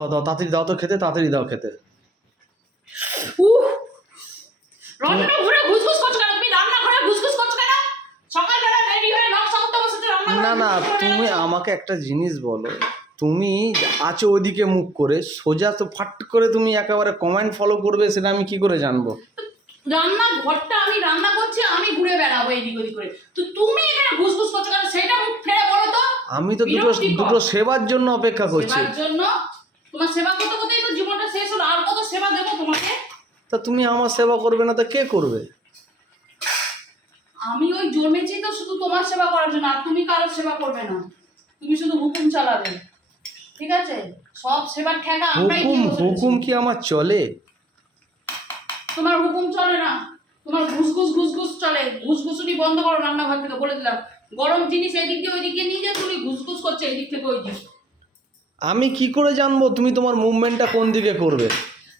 দাও, তাড়াতাড়ি দাও তো খেতে তাড়াতাড়ি দাও খেতে। উহ! ঘুসঘুস করছ কেন? তুমি রান্না ঘুসঘুস করছ কেন? সকালবেলা রেডি হয়ে নকশা করতে বসেছো রান্না না না তুমি আমাকে একটা জিনিস বলো। তুমি আছো ওইদিকে মুখ করে সোজা তো ফাট করে তুমি একেবারে কমেন্ট ফলো করবে সেটা আমি কি করে জানব? রান্না ঘরটা আমি রান্না করছি আমি ঘুরে বেড়াবো এদিক ওদিক করে। তো তুমি এখানে ঘুসঘুস করছ কেন? সেটা মুখ ফেরে বলো তো। আমি তো দুটো দুটো সেবার জন্য অপেক্ষা করছি। সেবার জন্য তোমার সেবা করতে করতেই তো জীবনটা শেষ হলো আর কত সেবা দেবো তোমাকে? তা তুমি আমার সেবা করবে না তা কে করবে? আমি ওই জন্মেছি তো শুধু তোমার সেবা করার জন্য আর তুমি কারোর সেবা করবে না। তুমি শুধু হুকুম চালাবে। ঠিক আছে? সব সেবার ঠেকা আমরাই হুকুম হুকুম কি আমার চলে? তোমার হুকুম চলে না। তোমার ঘুসঘুস ঘুসঘুস চলে। ঘুসঘুসুনি বন্ধ করো রান্নাঘর থেকে বলে দিলাম। গরম জিনিস এদিক দিয়ে ওইদিকে নিয়ে যে তুমি ঘুসঘুস করছে এদিক থেকে ওই দিক আমি কি করে জানব তুমি তোমার মুভমেন্টটা কোন দিকে করবে?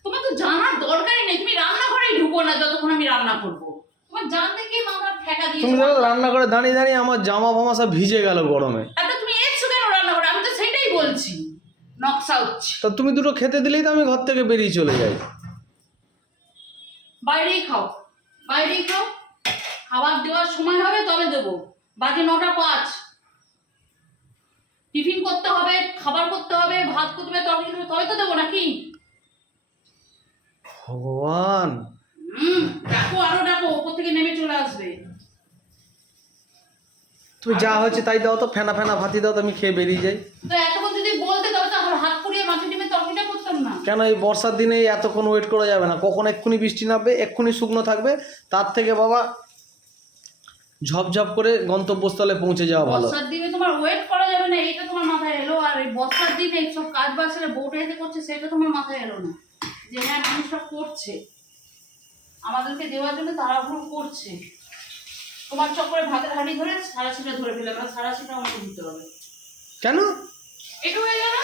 তোমার তো জানার দরকারই নেই। তুমি রান্নাঘরেই ঢুকো না যতক্ষণ আমি রান্না করব। তোমার জানতে কি মাথার ঠেকা তুমি দিয়েছ ধরো রান্না করে দাঁড়িয়ে দাঁড়িয়ে আমার জামা ফামা সব ভিজে গেল গরমে। তাহলে তুমি এসছো কেন রান্নাঘরে? আমি তো সেটাই বলছি। নকশা হচ্ছে। তা তুমি দুটো খেতে দিলেই তো আমি ঘর থেকে বেরিয়ে চলে যাই। বাইরেই খাও। বাইরেই খাও। খাবার দেওয়ার সময় হবে তবে দেবো। বাজে নটা পাঁচ। টিফিন করতে হবে খাবার করতে হবে ভাত করতে হবে তরকারি করতে তবে তো দেবো নাকি? ভগবান। হুম ডাকো আরও ডাকো ওপর থেকে নেমে চলে আসবে। তুমি যা হয়েছে তাই দাও তো ফেনা ফেনা ভাতি দাও তো আমি খেয়ে বেরিয়ে যাই। তো এতক্ষণ যদি বলতে তবে তো আমার হাত পুড়িয়ে মাঠে টিমে তরকারিটা করতাম না। কেন এই বর্ষার দিনে এতক্ষণ ওয়েট করা যাবে না? কখন এক্ষুনি বৃষ্টি নামবে এক্ষুনি শুকনো থাকবে তার থেকে বাবা ঝপঝপ করে গন্তব্যস্থলে পৌঁছে যাওয়া ভালো। বর্ষার দিনে তোমার ওয়েট করা যাবে না এইটা তোমার মাথায় এলো। আর এই বর্ষার দিনে সব কাজ বাজ এসে করছে সেটা তোমার মাথায় এলো না। যে হ্যাঁ মানুষটা করছে। আমাদেরকে দেওয়ার জন্য তাড়াহুড়ো করছে। তোমার চক্করে ভাতের হাঁড়ি ধরে সারা সিটা ধরে ফেলে এবার সারা সিটা আমাকে দিতে হবে। কেন? এটা হয়ে গেল।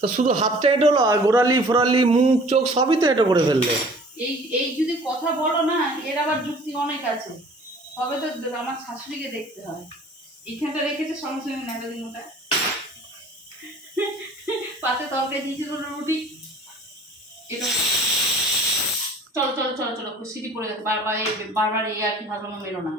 তো শুধু হাতটা এটো হলো আর গোড়ালি ফোরালি মুখ চোখ সবই তো এটো করে ফেললে। এই এই যদি কথা বলো না, এর আবার যুক্তি অনেক আছে। তবে তো আমার শাশুড়িকে দেখতে হয়। এখানটা রেখেছে সঙ্গে সঙ্গে নেবে দিন ওটা। পাতে তরকারি দিয়েছিল রুটি। এটা চলো চলো চলো চলো সিটি পড়ে গেছে। বারবার বারবার এই আর কি ভালো মেরো না।